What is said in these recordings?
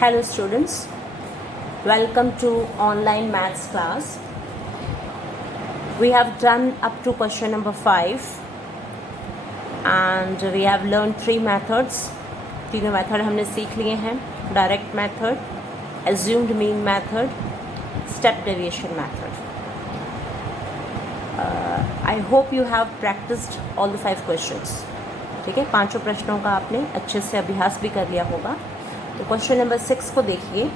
Hello students, welcome to online maths class. We have done up to question number 5 and we have learned 3 methods. तीनों method हमने सीख लिए हैं, direct method, assumed mean method, step deviation method. I hope you have practiced all the 5 questions. ठीक है, 5 प्रश्नों का आपने अच्छे से अभ्यास भी कर लिया होगा. तो क्वेश्चन नंबर 6 को देखिए,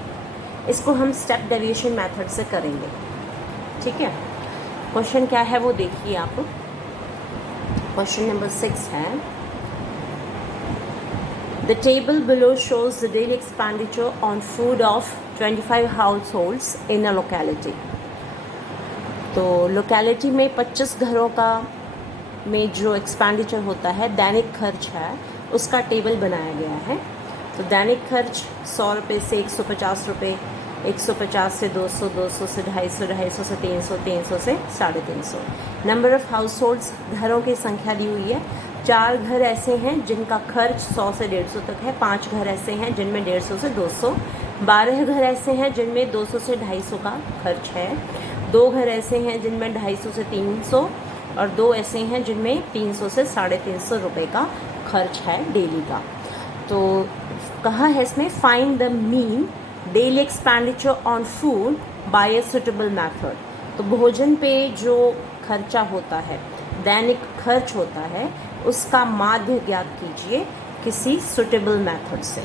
इसको हम स्टेप डेविएशन मेथड से करेंगे. ठीक है, क्वेश्चन क्या है वो देखिए आप. क्वेश्चन नंबर 6 है, the table below shows the daily expenditure on food of 25 house holds in a locality. तो लोकेलिटी में 25 घरों का में जो एक्सपेंडिचर होता है, दैनिक खर्च है, उसका टेबल बनाया गया है. तो दैनिक खर्च 100 रुपये से 150 रुपये, 150 से 200, 200 से 250, 250 से 300, 300 से 350. नंबर ऑफ़ हाउस होल्ड्स, घरों की संख्या दी हुई है. 4 घर ऐसे हैं जिनका खर्च 100 से 150 तक है. 5 घर ऐसे हैं जिनमें 150 से 200. 12 घर ऐसे हैं जिनमें 200 से 250 का खर्च है. 2 घर ऐसे हैं जिनमें 250 से 300 और 2 ऐसे हैं जिनमें 300 से 350 रुपये का खर्च है डेली का. तो कहा है इसमें, find the mean daily expenditure on food by a suitable method. तो भोजन पे जो खर्चा होता है, दैनिक खर्च होता है, उसका माध्य ज्ञात कीजिए किसी सुटेबल मेथड से.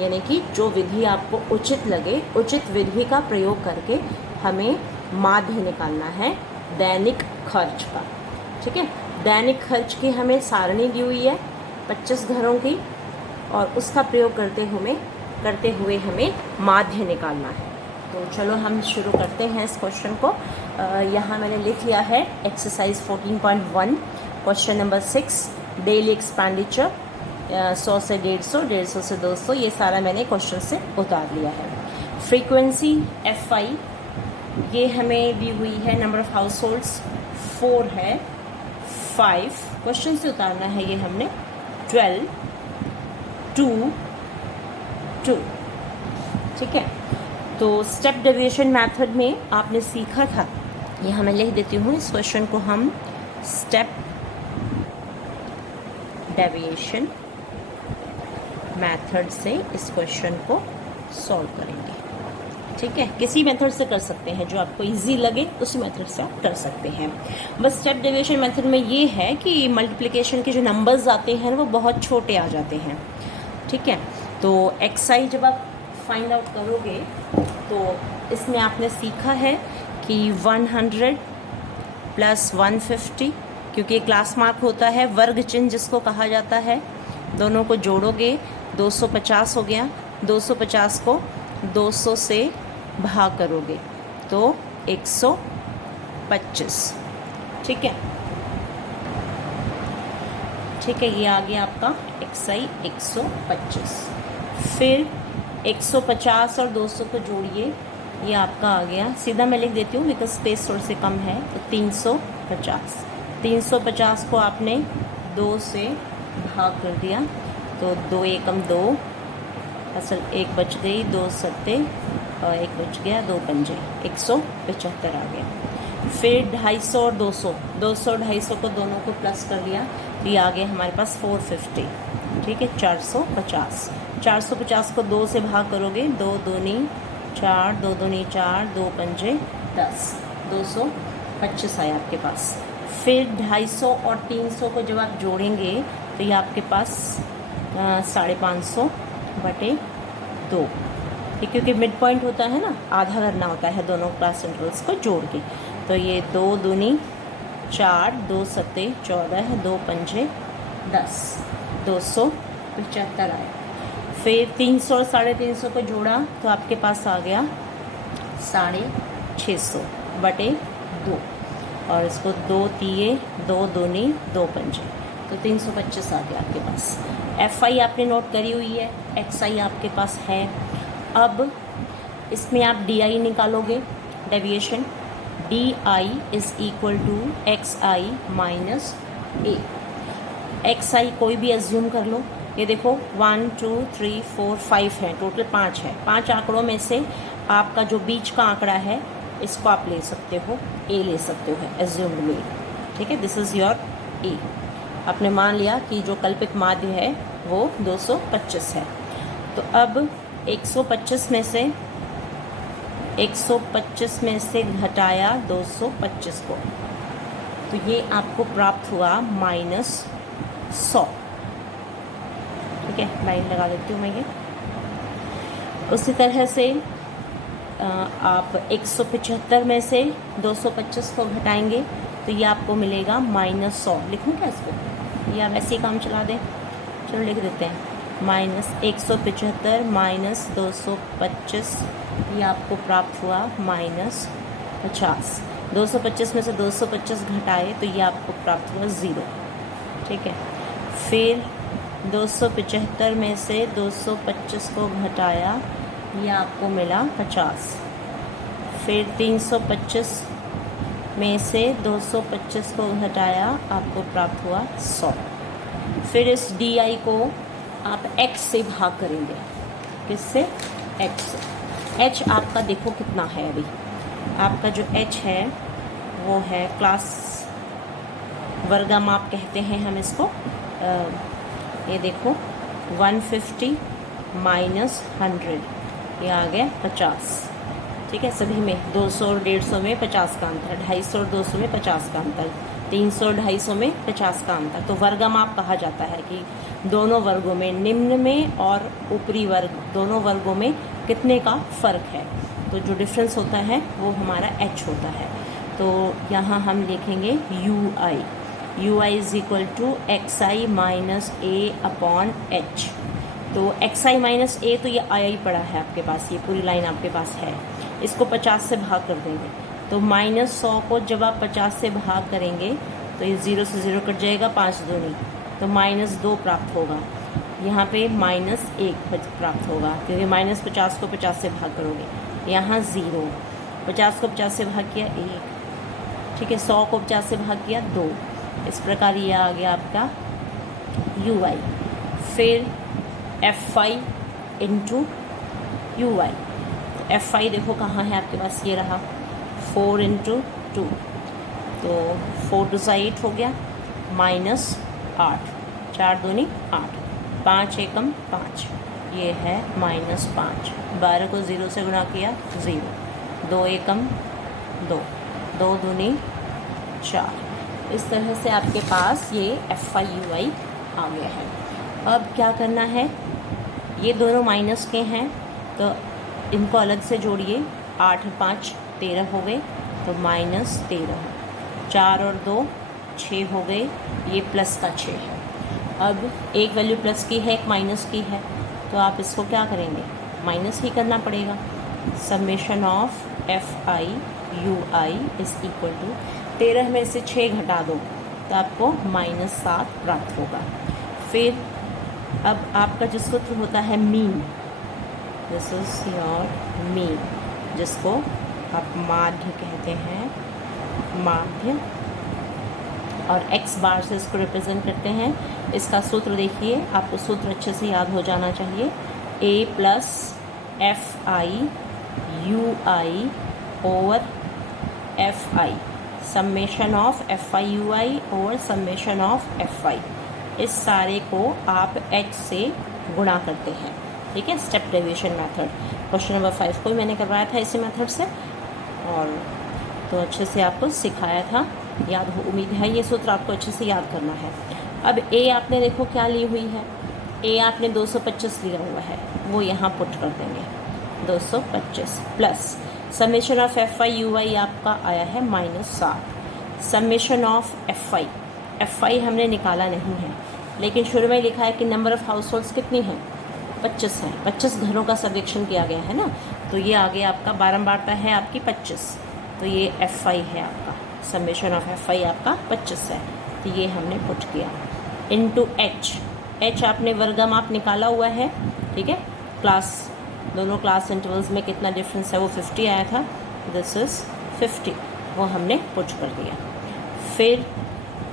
यानी कि जो विधि आपको उचित लगे, उचित विधि का प्रयोग करके हमें माध्य निकालना है दैनिक खर्च का. ठीक है, दैनिक खर्च की हमें सारणी दी हुई है 25 घरों की, और उसका प्रयोग करते हुए हमें माध्य निकालना है. तो चलो हम शुरू करते हैं इस क्वेश्चन को. यहाँ मैंने लिख लिया है exercise 14.1 question number 6, daily expenditure 100 से 150, 150 से 200, ये सारा मैंने क्वेश्चन से उतार लिया है. फ्रीक्वेंसी FI ये हमें दी हुई है. नंबर ऑफ़ हाउस होल्ड्स 4 है. 5 क्वेश्चन से उतारना है, ये हमने 12, 2, 2. ठीक है, तो स्टेप डेविएशन मेथड में आपने सीखा था, यहाँ मैं लिख देती हूँ. इस क्वेश्चन को हम स्टेप डेविएशन मेथड से इस क्वेश्चन को सॉल्व करेंगे. ठीक है, किसी मेथड से कर सकते हैं, जो आपको इजी लगे उसी मेथड से आप कर सकते हैं. बस स्टेप डेविएशन मेथड में ये है कि मल्टीप्लिकेशन के जो नंबर्स आते हैं वो बहुत छोटे आ जाते हैं. ठीक है, तो XI जब आप फाइंड आउट करोगे तो इसमें आपने सीखा है कि 100 प्लस 150, क्योंकि क्लास मार्क होता है, वर्ग चिन्ह जिसको कहा जाता है, दोनों को जोड़ोगे 250 हो गया. 250 को 200 से भाग करोगे तो 125. ठीक है, ठीक है, ये आ गया आपका XI 125. फिर 150 और 200 को जोड़िए, ये आपका आ गया. सीधा मैं लिख देती हूँ बिकॉज स्पेस थोड़ा से कम है. तो 350. 350 को आपने 2 से भाग कर दिया तो 2 एकम 2, असल 1 बच गई, 2 सत्ते और 1 बच गया, 2 पंजे, 175 आ गया. फिर 250 और 200, 200 और 250 को दोनों को प्लस कर दिया तो ये आ गया हमारे पास 450. ठीक है, 450. 450 को 2 से भाग करोगे, 2 दूनी 4, 2 दूनी 4, 2 पंजे 10, 225 आया आपके पास. फिर 250 और 300 को जब आप जोड़ेंगे तो ये आपके पास 550 बटे 2. ठीक, क्योंकि मिड पॉइंट होता है ना, आधा करना होता है दोनों क्लास इंटरवल्स को जोड़ के. तो ये 2 दूनी 4, 2 सत्ते 14, 2 पंजे 10, 275 आया. फिर 300 और 350 को जोड़ा तो आपके पास आ गया 650 बटे 2, और इसको 2 तिये 2 दूनी 2 पंजे, तो 325 आ गया आपके पास. FI आपने नोट करी हुई है, XI आपके पास है. अब इसमें आप DI निकालोगे, deviation. DI is equal to XI minus A. XI कोई भी एज्यूम कर लो, ये देखो 1 2 3 4 5 है, टोटल 5 है। 5 आंकड़ों में से आपका जो बीच का आंकड़ा है इसको आप ले सकते हो, ए ले सकते हो, एज्यूम्ड मीन। ठीक है, दिस इज़ योर ए। आपने मान लिया कि जो कल्पित माध्य है वो 225 है। तो अब 125 में से घटाया 225 को, तो ये आपको प्राप्त हुआ -100। ठीक है, लाइन लगा देती हूँ मैं ये। उसी तरह से आप 175 में से 225 को घटाएंगे तो ये आपको मिलेगा -100। लिखूँ क्या इसको, या वैसे ही काम चला दें? चलो लिख देते हैं, -175 - 225, ये आपको प्राप्त हुआ -50। 225 में से 225 घटाए तो ये आपको प्राप्त हुआ 0। ठीक है, फिर 275 में से 225 को घटाया, ये आपको मिला 50। फिर 325 में से 225 को घटाया, आपको प्राप्त हुआ 100। फिर इस DI को आप x से भाग करेंगे। किससे? h से। h आपका देखो कितना है, अभी आपका जो h है वो है क्लास वर्गमाप कहते हैं हम इसको। ये देखो 150 - 100, ये आ गया 50। ठीक है, सभी में 200 और 150 में 50 का अंतर, 250 और 200 में 50 का अंतर, 300 और 250 में 50 का अंतर। तो वर्गमाप कहा जाता है कि दोनों वर्गों में, निम्न में और ऊपरी वर्ग, दोनों वर्गों में कितने का फ़र्क है। तो जो डिफरेंस होता है वो हमारा h होता है। तो यहाँ हम लिखेंगे UI is equal to XI minus A/H। तो XI माइनस A, तो ये आया ही पड़ा है आपके पास, ये पूरी लाइन आपके पास है। इसको 50 से भाग कर देंगे, तो -100 को जब आप 50 से भाग करेंगे तो ये 0 से 0 कट जाएगा, 5 दूनी, तो -2 प्राप्त होगा। यहाँ पे -1 प्राप्त होगा, क्योंकि -50 को 50 से भाग करोगे। यहाँ 0, 50 को 50 से भाग किया 1। ठीक है, 100 को 50 से भाग किया 2। इस प्रकार ये आ गया आपका UI। फिर FI इंटू UI। FI देखो कहाँ है आपके पास, ये रहा 4 × 2, तो 4 2 8 हो गया, -8, 4 दूनी 8, 5 एकम 5, ये है -5। 12 को 0 से गुणा किया 0, 2 एकम 2, 2 दूनी 4। इस तरह से आपके पास ये FI UI आ गया है। अब क्या करना है, ये दोनों माइनस के हैं तो इनको अलग से जोड़िए। 8 × 5 13 हो गए, तो -13। 4 और 2 6 हो गए, ये प्लस का 6 है। अब एक वैल्यू प्लस की है, एक माइनस की है, तो आप इसको क्या करेंगे, माइनस ही करना पड़ेगा। Summation of FI UI is equal to 13 में से 6 घटा दो तो आपको -7 प्राप्त होगा। फिर अब आपका जो सूत्र होता है mean, this is your mean, जिसको आप माध्य कहते हैं, माध्य, और x बार से इसको रिप्रेजेंट करते हैं। इसका सूत्र देखिए, आपको सूत्र अच्छे से याद हो जाना चाहिए। A + FI UI over FI, summation of FI UI over summation of FI। इस सारे को आप h से गुणा करते हैं। ठीक है, step deviation method. Question number 5 को मैंने करवाया था इसी मेथड से, और तो अच्छे से आपको सिखाया था, याद हो, उम्मीद है ये सूत्र आपको अच्छे से याद करना है। अब A आपने देखो क्या ली हुई है, A आपने 225 लिया हुआ है, वो यहाँ पुट कर देंगे 225 plus summation of FI UI आपका आया है -7। समेशन ऑफ FI हमने निकाला नहीं है, लेकिन शुरू में लिखा है कि नंबर ऑफ़ हाउस होल्ड्स कितनी है, 25 है। 25 घरों का सर्वेक्षण किया गया है ना, तो ये आगे आपका बारंबारता है आपकी 25, तो ये FI है आपका, समेशन ऑफ FI आपका 25 है, तो ये हमने पुट किया इनटू H आपने वर्गमाप निकाला हुआ है। ठीक है, क्लास, दोनों क्लास इंटरवल्स में कितना डिफरेंस है वो 50 आया था, दिस इज़ 50, वो हमने पुट कर दिया। फिर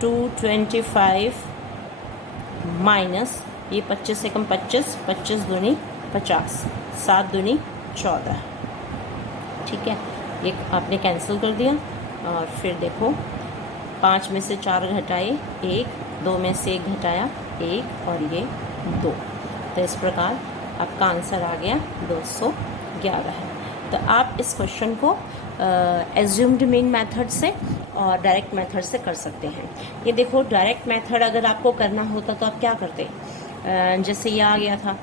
225 माइनस ये 25 एकम 25, 25 दूनी 50, 7 दूनी 14। ठीक है, ये आपने कैंसिल कर दिया। और फिर देखो 5 में से 4 घटाए 1, 2 में से 1 घटाया 1 और ये 2। तो इस प्रकार आपका आंसर आ गया 211 है। तो आप इस क्वेश्चन को एज्यूम्ड मीन मेथड से और डायरेक्ट मेथड से कर सकते हैं। ये देखो डायरेक्ट मेथड अगर आपको करना होता तो आप क्या करते, जैसे ये आ गया था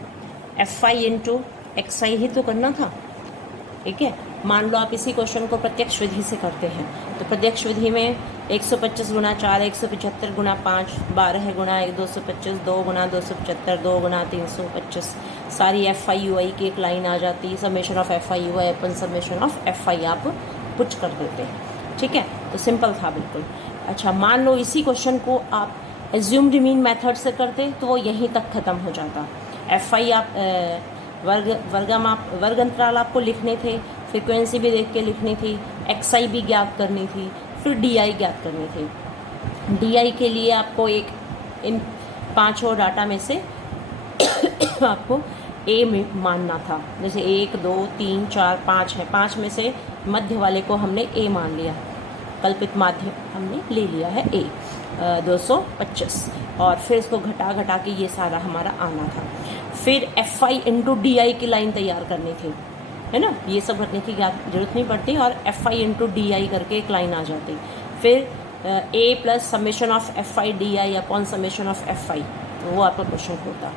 FI इंटू XI ही तो करना था। ठीक है, मान लो आप इसी क्वेश्चन को प्रत्यक्ष विधि से करते हैं तो प्रत्यक्ष विधि में 125 गुना 4, 175 गुना 5, 12 गुना 1, 225, 2 गुना 275, 2 गुना 325, सारी FI UI की एक लाइन आ जाती। Summation of FI UI upon summation of FI आप पुट कर देते हैं। ठीक है, तो सिंपल था बिल्कुल। अच्छा, मान लो इसी क्वेश्चन को आप एज्यूम्ड मीन मेथड से करते तो वो यहीं तक ख़त्म हो जाता। FI आप वर्ग अंतराल आपको लिखने थे, फ्रीक्वेंसी भी देख के लिखनी थी, XI भी ज्ञात करनी थी, फिर DI ज्ञात करनी थी। DI के लिए आपको इन 5 डाटा में से आपको A में मानना था। जैसे 1, 2, 3, 4, 5 है, 5 में से मध्य वाले को हमने A मान लिया, कल्पित माध्य हमने ले लिया है A 225, और फिर इसको घटा घटा के ये सारा हमारा आना था। फिर FI इंटू DI की लाइन तैयार करनी थी, है ना, ये सब रखने की जरूरत नहीं पड़ती, और FI इंटू DI करके एक लाइन आ जाती। फिर A plus summation of FI DI upon summation of FI, वो आपका क्वेश्चन होता।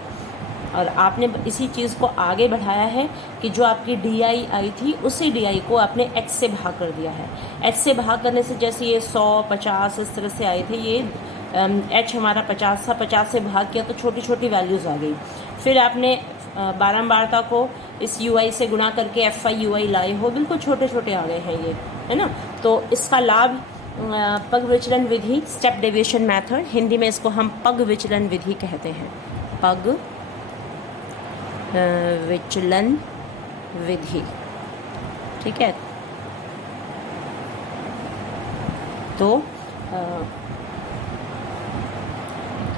और आपने इसी चीज़ को आगे बढ़ाया है कि जो आपकी DI आई थी उसी DI को आपने H से भाग कर दिया है। H से भाग करने से जैसे ये 100, 50 इस तरह से आए थे, ये H हमारा 50 था, 50 से भाग किया तो छोटी छोटी वैल्यूज़ आ गई। फिर आपने बारंबारता को इस UI से गुणा करके FI UI लाए हो, बिल्कुल छोटे छोटे आ गए हैं ये, है ना। तो इसका लाभ पग विचलन विधि, स्टेप डेविएशन मेथड, हिंदी में इसको हम पग विचलन विधि कहते हैं, पग विचलन विधि। ठीक है, तो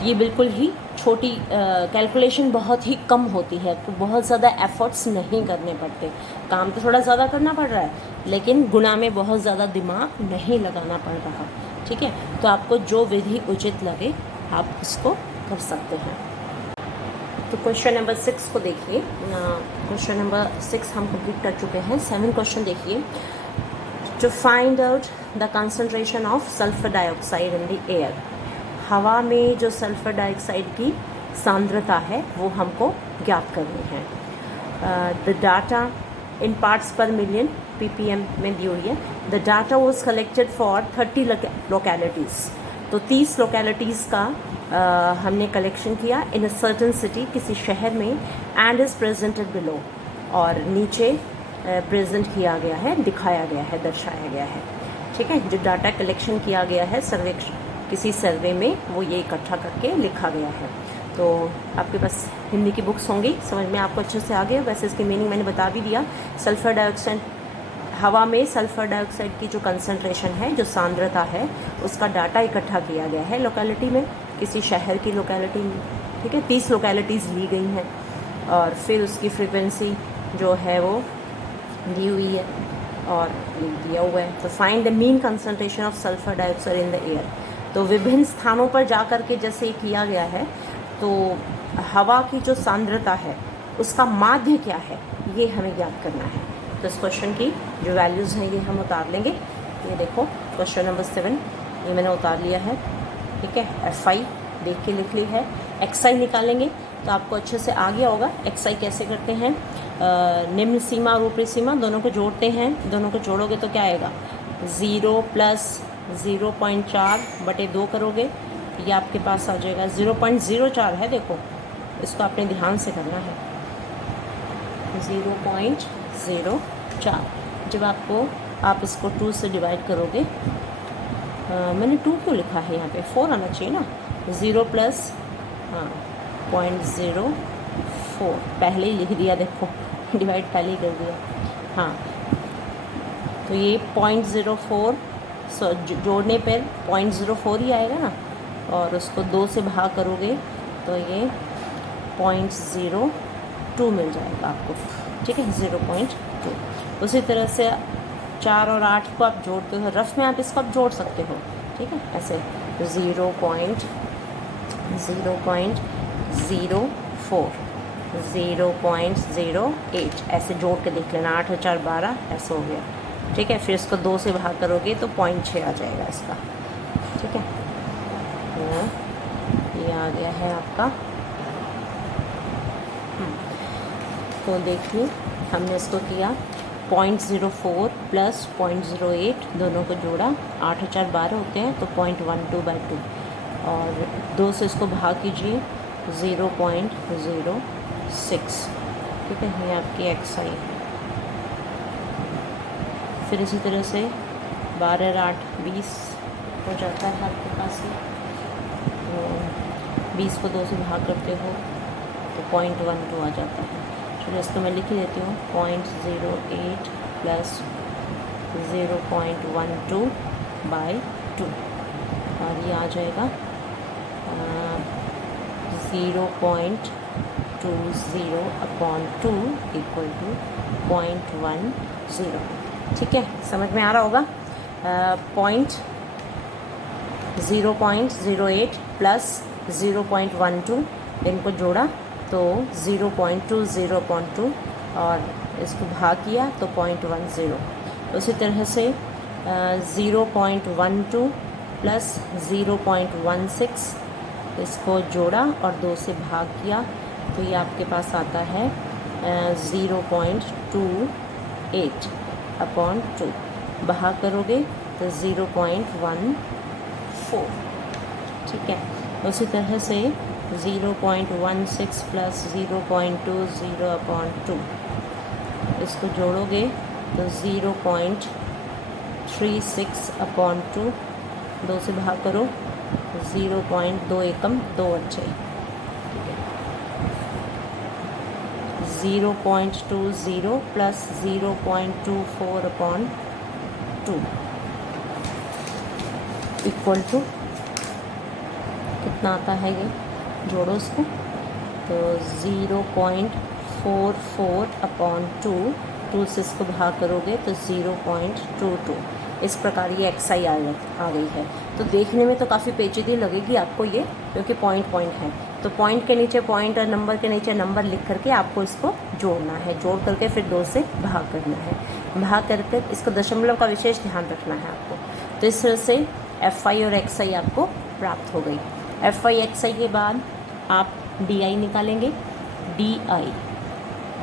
ये बिल्कुल ही छोटी कैलकुलेशन बहुत ही कम होती है, तो बहुत ज़्यादा एफर्ट्स नहीं करने पड़ते। काम तो थोड़ा ज़्यादा करना पड़ रहा है, लेकिन गुणा में बहुत ज़्यादा दिमाग नहीं लगाना पड़ रहा। ठीक है, तो आपको जो विधि उचित लगे आप उसको कर सकते हैं। तो क्वेश्चन नंबर 6 को देखिए। क्वेश्चन नंबर 6 हम कंप्लीट कर चुके हैं। 7 क्वेश्चन देखिए। To find out the concentration of sulphur dioxide in the air, हवा में जो सल्फर डाइऑक्साइड की सांद्रता है वो हमको ज्ञात करनी है। द डाटा इन पार्ट्स पर मिलियन ppm में दी हुई है। The data was collected for 30 localities, तो 30 लोकेलिटीज़ का हमने कलेक्शन किया इन अ सर्टन सिटी, किसी शहर में, एंड इज़ प्रेजेंटेड बिलो, और नीचे प्रेजेंट किया गया है, दिखाया गया है, दर्शाया गया है। ठीक है, जो डाटा कलेक्शन किया गया है सर्वेक्षण किसी सर्वे में, वो ये इकट्ठा करके लिखा गया है। तो आपके पास हिंदी की बुक्स होंगी, समझ में आपको अच्छे से आ गया। वैसे इसकी मीनिंग मैंने बता भी दिया। सल्फर डाइऑक्साइड, हवा में सल्फर डाइऑक्साइड की जो कंसंट्रेशन है, जो सांद्रता है, उसका डाटा इकट्ठा किया गया है लोकेलिटी में, किसी शहर की लोकेलिटी में। ठीक है, 30 लोकेलिटीज़ ली गई हैं, और फिर उसकी फ्रीक्वेंसी जो है वो दी हुई है और दिया हुआ है। तो find the mean concentration of sulphur dioxide in the air, तो विभिन्न स्थानों पर जा कर के जैसे किया गया है, तो हवा की जो सांद्रता है उसका माध्य क्या है, ये हमें ज्ञात करना है। तो इस क्वेश्चन की जो वैल्यूज़ हैं ये हम उतार लेंगे। ये देखो क्वेश्चन नंबर 7 ये मैंने उतार लिया है। ठीक है, FI देख के लिख ली है। XI निकालेंगे तो आपको अच्छे से आ गया होगा। XI कैसे करते हैं, निम्न सीमा और ऊपरी सीमा दोनों को जोड़ते हैं। दोनों को जोड़ोगे तो क्या आएगा, 0 प्लस 0.4/2 करोगे, ये आपके पास आ जाएगा 0.04 है। देखो इसको आपने ध्यान से करना है, 0.04। जब आप इसको 2 से डिवाइड करोगे, मैंने 2 क्यों लिखा है यहाँ पे, 4 आना चाहिए ना। 0 प्लस 0.04 पहले ही लिख दिया, देखो डिवाइड पहले ही कर दिया। हाँ, तो ये 0.04 जोड़ने पर 0.04 ही आएगा ना, और उसको 2 से भाग करोगे तो ये 0.02 मिल जाएगा आपको, ठीक है, 0.2। उसी तरह से 4 और 8 को आप जोड़ते हो, रफ में आप इसको आप जोड़ सकते हो, ठीक है, ऐसे 0.04, 0.08 ऐसे जोड़ के देख लेना। 8 और 4 12 ऐसे हो गया, ठीक है। फिर इसको 2 से भाग करोगे तो 0.6 आ जाएगा इसका, ठीक है। ये आ गया है आपका। तो देखिए हमने इसको किया 0.04 प्लस 0.08 दोनों को जोड़ा, 8 और 4 12 होते हैं तो 0.12/2 और 2 से इसको भाग कीजिए 0.06, ठीक है, ये आपकी XI। फिर इसी तरह से 12 और 8 20 हो जाता है आपके पास ही, तो 20 को 2 से भाग करते हो तो 0.12 आ जाता है। चलो इसको मैं लिख ही देती हूँ, 0.08 प्लस 0.12/2 और ये आ जाएगा 0.20/2 इक्वल टू 0.10, ठीक है, समझ में आ रहा होगा। 0.08 प्लस 0.12 इनको जोड़ा तो 0.20/2 और इसको भाग किया तो 0.10। उसी तरह से 0.12 प्लस 0.16 इसको जोड़ा और 2 से भाग किया तो ये आपके पास आता है 0.28/2, भाग करोगे तो 0.14, ठीक है। उसी तरह से 0.16 प्लस 0.20/2 इसको जोड़ोगे तो 0.36/2, 2 से भाग करो 0.2 एकम 2 अच्छे, 0.20 प्लस 0.24/2 इक्वल टू कितना आता है, ये जोड़ो इसको तो 0.44/2, 2 से इसको भाग करोगे तो 0.22। इस प्रकार ये XI आ गई है। तो देखने में तो काफ़ी पेचीदी लगेगी आपको ये, क्योंकि पॉइंट है, तो पॉइंट के नीचे पॉइंट और नंबर के नीचे नंबर लिख करके आपको इसको जोड़ना है, जोड़ करके फिर 2 से भाग करना है, भाग करके इसको दशमलव का विशेष ध्यान रखना है आपको। तो इस तरह से FI और XI आपको प्राप्त हो गई। FI XI के बाद आप DI निकालेंगे।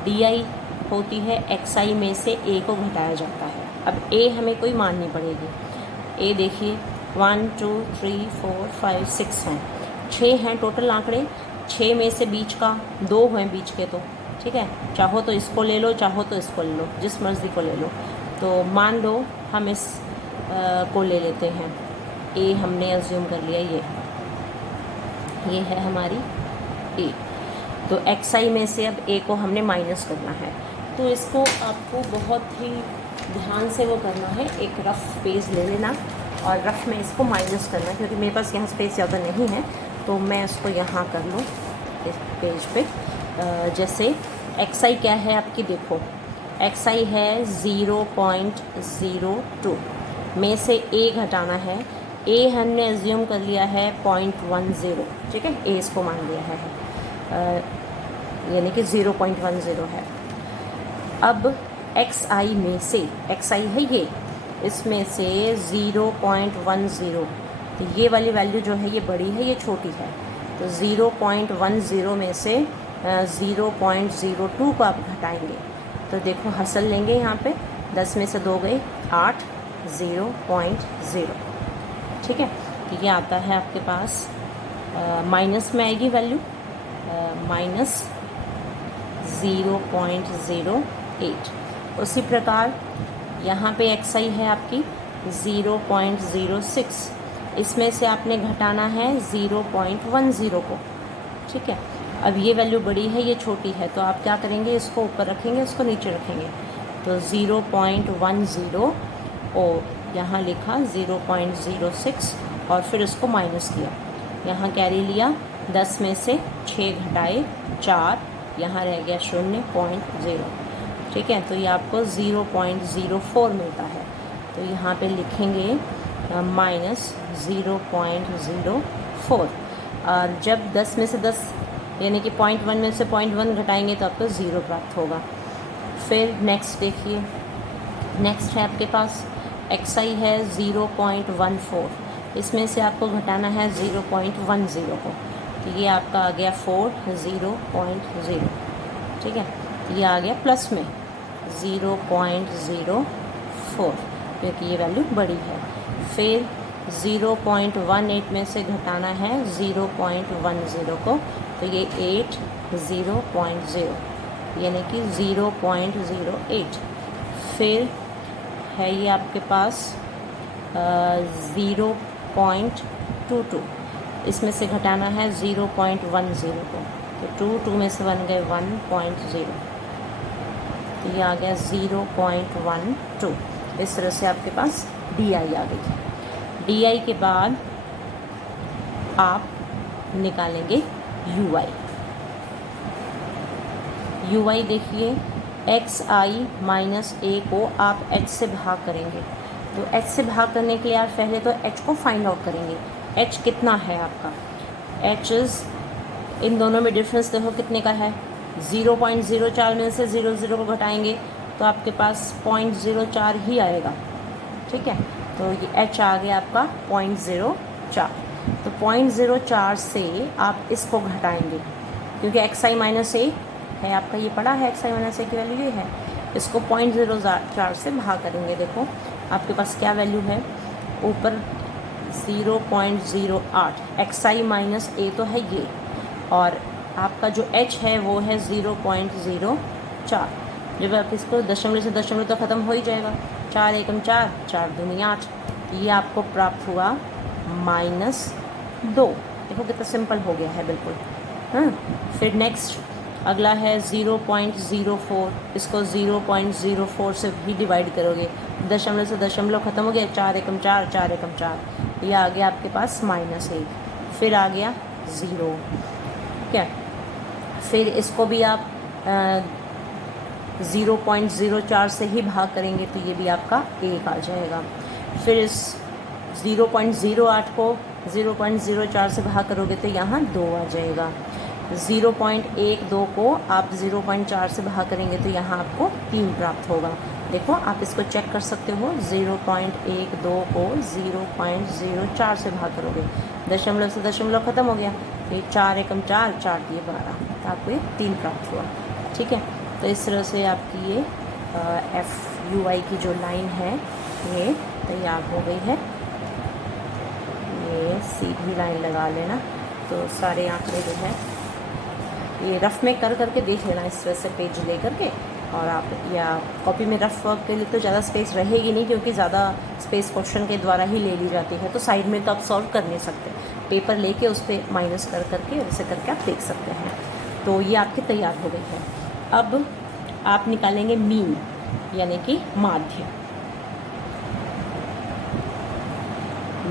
DI होती है XI में से A को घटाया जाता है। अब A हमें कोई माननी पड़ेगी। A देखिए 1 2 3 4 5 6 हैं, 6 हैं टोटल आंकड़े, 6 में से बीच का 2 हैं बीच के, तो ठीक है, चाहो तो इसको ले लो, चाहो तो इसको ले लो, जिस मर्ज़ी को ले लो। तो मान लो हम इस को ले लेते हैं, A हमने अज्यूम कर लिया, ये है हमारी A। तो XI में से अब A को हमने माइनस करना है, तो इसको आपको बहुत ही ध्यान से वो करना है। एक रफ़ पेज ले लेना और रफ़ में इसको माइनस करना, क्योंकि मेरे पास यहाँ स्पेस ज़्यादा नहीं है, तो मैं इसको यहाँ कर लूँ इस पेज पे। जैसे XI क्या है आपकी, देखो XI है 0.02, में से A घटाना है। A हमने एज्यूम कर लिया है 0.10, ठीक है, A इसको मान लिया है, यानी कि 0.10 है। अब XI में से, XI है ये, इसमें से 0.10, तो ये वाली वैल्यू जो है ये बड़ी है, ये छोटी है, तो 0.10 में से 0.02 को आप घटाएंगे तो देखो हसल लेंगे, यहाँ पे 10 में से 2 गए 8, 0.0, ठीक है। तो ये आता है आपके पास माइनस में आएगी वैल्यू, माइनस 0.08। उसी प्रकार यहाँ पे XI है आपकी 0.06, इसमें से आपने घटाना है 0.10 को, ठीक है। अब ये वैल्यू बड़ी है, ये छोटी है, तो आप क्या करेंगे, इसको ऊपर रखेंगे, उसको नीचे रखेंगे, तो 0.10 और यहाँ लिखा 0.06 और फिर इसको माइनस किया, यहाँ कैरी लिया 10 में से 6 घटाए 4, यहाँ रह गया 0.0। ठीक है, तो ये आपको 0.04 मिलता है। तो यहाँ पे लिखेंगे -0.04। और जब 10 में से 10 यानी कि 0.1 में से 0.1 घटाएंगे तो आपको 0 प्राप्त होगा। फिर नेक्स्ट देखिए, नेक्स्ट है आपके पास xi है 0.14, इसमें से आपको घटाना है 0.10 को, तो ये आपका आ गया 40.0। ठीक है, ये आ गया प्लस में 0.04 क्योंकि ये वैल्यू बड़ी है। फिर 0.18 में से घटाना है 0.10 को, तो ये 80.0 यानी कि 0.08। फिर है ये आपके पास 0.22, इसमें से घटाना है 0.10 को, तो 2 में से बन गए 1.0, तो ये आ गया 0.12। इस तरह से आपके पास डी आई आ गई। डी आई के बाद आप निकालेंगे यू आई। यू आई देखिए, एक्स आई माइनस ए को आप एच से भाग करेंगे, तो एच से भाग करने के लिए आप पहले तो एच को फाइंड आउट करेंगे। एच कितना है आपका, एच इज़, इन दोनों में डिफरेंस देखो कितने का है, 0.04 में से 0 को घटाएंगे तो आपके पास 0.04 ही आएगा। ठीक है, तो ये एच आ गया आपका 0.04। तो 0.04 से आप इसको घटाएंगे क्योंकि एक्स आई माइनस ए है आपका, ये पड़ा है एक्स आई माइनस ए की वैल्यू ये है, इसको 0.04 से भाग करेंगे। देखो आपके पास क्या वैल्यू है, ऊपर 0.08, एक्स आई माइनस ए तो है ये, और आपका जो एच है वो है 0.04। जब आप इसको दशमलव से दशमलव तो ख़त्म हो ही जाएगा, 4 एकम 4, 4 दूनी 8, ये आपको प्राप्त हुआ -2। देखो कितना सिंपल हो गया है बिल्कुल। हाँ, फिर नेक्स्ट अगला है 0.04, इसको 0.04 से भी डिवाइड करोगे, दशमलव से दशमलव ख़त्म हो गया, 4 एकम 4, 4 एकम 4, ये आ गया आपके पास -1। फिर आ गया 0। ठीक है, फिर इसको भी आप 0.04 से ही भाग करेंगे तो ये भी आपका 1 आ जाएगा। फिर इस 0.08 को 0.04 से भाग करोगे तो यहाँ 2 आ जाएगा। 0.12 को आप 0.4 से भाग करेंगे तो यहाँ आपको 3 प्राप्त होगा। देखो आप इसको चेक कर सकते हो, 0.12 को 0.04 से भाग करोगे, दशमलव से दशमलव ख़त्म हो गया, तो 4 एकम 4, 4 दिए 12, तो आपको ये 3 प्राप्त हुआ। ठीक है, तो इस तरह से आपकी ये एफ यू आई की जो लाइन है ये तैयार हो गई है। ये सीधी लाइन लगा लेना, तो सारे आंकड़े जो है ये रफ़ में कर करके देख लेना इस तरह से पेज ले करके, और आप या कॉपी में रफ़ वर्क के लिए तो ज़्यादा स्पेस रहेगी नहीं क्योंकि ज़्यादा स्पेस क्वेश्चन के द्वारा ही ले ली जाती है, तो साइड में तो आप सॉल्व कर नहीं सकते, पेपर लेके उस पर माइनस कर करके ऐसे करके आप देख सकते हैं। तो ये आपकी तैयार हो गई है। अब आप निकालेंगे मीन यानी कि माध्य।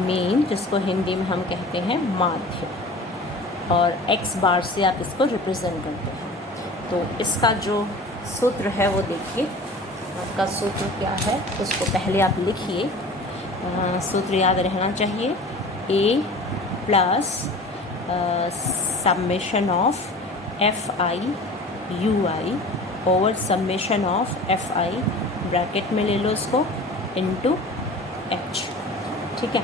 मीन जिसको हिंदी में हम कहते हैं माध्य, और x बार से आप इसको रिप्रेजेंट करते हैं। तो इसका जो सूत्र है वो देखिए, आपका सूत्र क्या है उसको पहले आप लिखिए। सूत्र याद रहना चाहिए, a plus summation of F I you I over summation of F I, bracket में ले लो इसको, इनटू एच। ठीक है,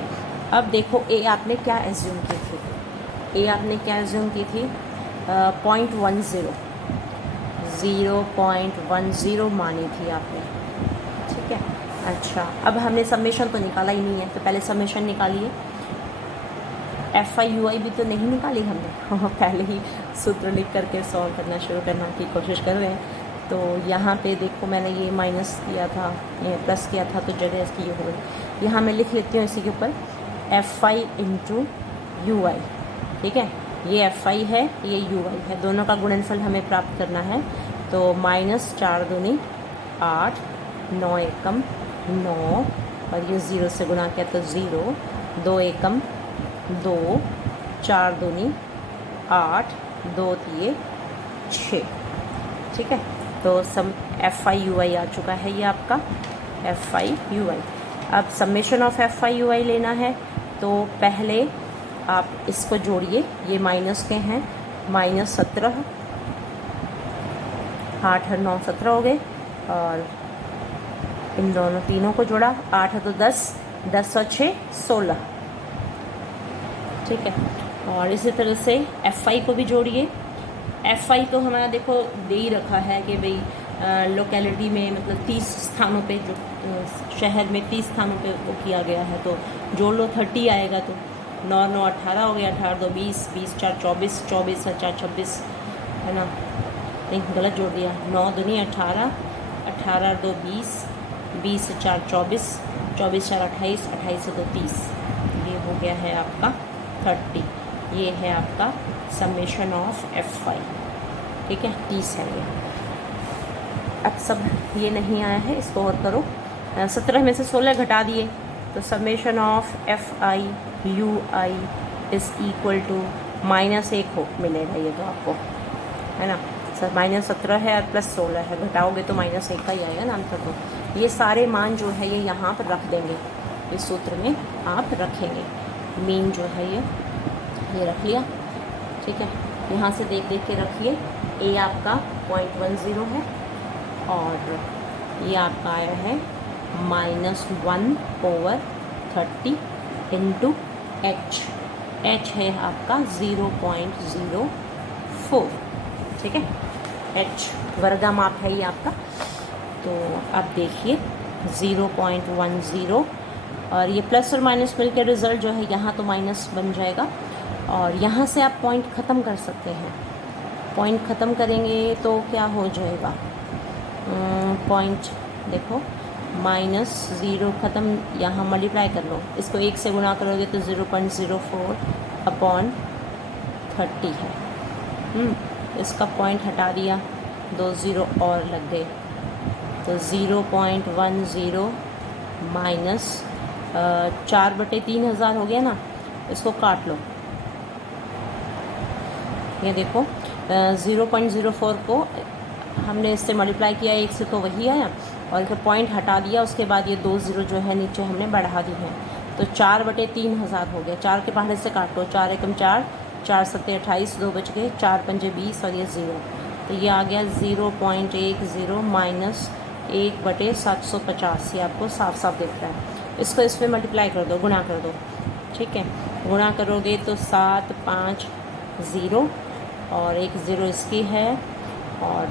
अब देखो a आपने क्या एज्यूम की थी, ए आपने क्या एज्यूम की थी, 0.10 मानी थी आपने। ठीक है, अच्छा अब हमने समेशन तो निकाला ही नहीं है, तो पहले समेशन निकालिए। एफ आई यू आई भी तो नहीं निकाली हमने पहले ही सूत्र लिख करके सॉल्व करना शुरू करना की कोशिश कर रहे हैं। तो यहाँ पे देखो मैंने ये माइनस किया था, ये प्लस किया था, तो जगह इसकी ये हो गई। यहाँ मैं लिख लेती हूँ इसी के ऊपर एफ आई इंटू यू आई। ठीक है, ये एफ आई है, ये यू आई है, दोनों का गुणनफल हमें प्राप्त करना है। तो -4 दूनी 8, 9 एकम 9, और ये 0 से गुणा किया तो 0, 2 एकम 2, 4 दूनी 8, 2 दिए 6। ठीक है, तो सम FI/UI आ चुका है ये आपका FI/UI। अब समेशन ऑफ FI/UI लेना है तो पहले आप इसको जोड़िए, ये माइनस के हैं, -17, 8 और 9 17 हो गए, और इन दोनों तीनों को जोड़ा, 8 है तो 10, 10 और 6 16। ठीक है, और इसी तरह से FI को भी जोड़िए। FI तो हमारा देखो दे ही रखा है कि भाई लोकेलिटी में मतलब 30 स्थानों पे, जो शहर में 30 स्थानों पे वो किया गया है, तो जोड़ लो 30 आएगा, तो 9 9 18 हो गया, 18 2 20, 20 4 24, 24 और 4 26, है ना, नहीं गलत जोड़ दिया, 9 दूनी 18, 18 2 20, 20 से 4 24, 24 4 28, 28 से 2 30, ये हो गया है आपका 30। ये है आपका समेशन ऑफ FI। ठीक है, 30 है ये। अब सब ये नहीं आया है, इसको और करो, 17 में से 16 घटा दिए, तो summation of FI/UI is equal to -1 हो मिलेगा ये तो आपको, है ना। सर -17 है और +16 है, घटाओगे तो -1 का ही आएगा ना आंसर। तो ये सारे मान जो है ये यहाँ पर रख देंगे, इस सूत्र में आप रखेंगे। मीन जो है ये रख लिया। ठीक है, यहाँ से देख देख के रखिए। ए आपका 0.10 है और ये आपका आया है -1/30 इंटू H। H है आपका 0.04। ठीक है, H वर्गा माप है ये आपका। तो अब देखिए 0.10, और ये प्लस और माइनस मिल के रिज़ल्ट जो है यहाँ तो माइनस बन जाएगा, और यहाँ से आप पॉइंट ख़त्म कर सकते हैं। पॉइंट ख़त्म करेंगे तो क्या हो जाएगा, पॉइंट देखो -0 ख़त्म, यहाँ मल्टीप्लाई कर लो, इसको 1 से गुना करोगे तो 0.04/30 है। इसका पॉइंट हटा दिया, 2 0 और लग गए, तो 0.10 माइनस 4/3000 हो गया ना, इसको काट लो। ये देखो 0.04 को हमने इससे मल्टीप्लाई किया 1 से तो वही आया, और फिर पॉइंट हटा दिया, उसके बाद ये 2 0 जो है नीचे हमने बढ़ा दी है, तो 4/3000 हो गया। 4 के पहाड़े से काट लो, 4 एकम 4, 4 7 28, 2 बच गए, 4 पंजे 20 और ये 0, तो ये आ गया 0.10 माइनस 1/750। ये आपको साफ साफ दिख रहा है। इसको इसमें मल्टीप्लाई कर दो, गुणा कर दो। ठीक है, गुणा करोगे तो 7 5 0 और 1 0 इसकी है, और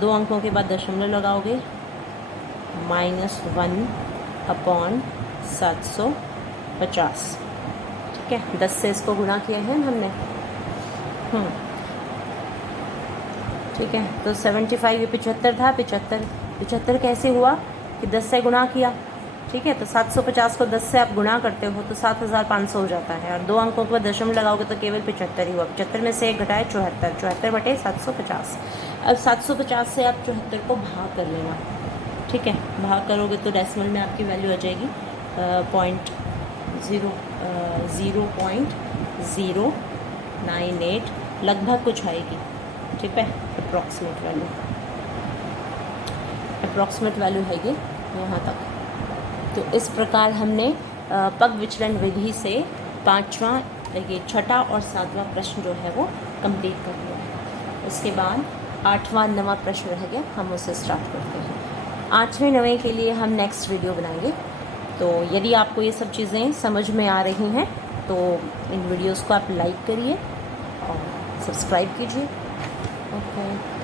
2 अंकों के बाद दशमलव लगाओगे, -1/750। ठीक है, 10 से इसको गुणा किया है हमने। ठीक है, तो 75, ये 75 था, 75 कैसे हुआ कि 10 से गुणा किया। ठीक है, तो 750 को 10 से आप गुणा करते हो तो 7500 हो जाता है, और 2 अंकों के बाद दशमलव लगाओगे तो केवल 75 ही हुआ। 75 में से 1 घटाए 74, 74/750। अब 750 से आप 74 को भाग कर लेना। ठीक है, भाग करोगे तो डेसिमल में आपकी वैल्यू आ जाएगी 0.098 लगभग कुछ आएगी। ठीक है, अप्रॉक्सीमेट वैल्यू है ये यहाँ तक। तो इस प्रकार हमने पग विचलन विधि से 5वां, ये 6ठा और 7वां प्रश्न जो है वो कंप्लीट कर लिया। उसके बाद 8वां 9वां प्रश्न रह गया, हम उसे स्टार्ट करते हैं। 8वें 9वें के लिए हम नेक्स्ट वीडियो बनाएंगे। तो यदि आपको ये सब चीज़ें समझ में आ रही हैं तो इन वीडियोस को आप लाइक करिए और सब्सक्राइब कीजिए। ओके।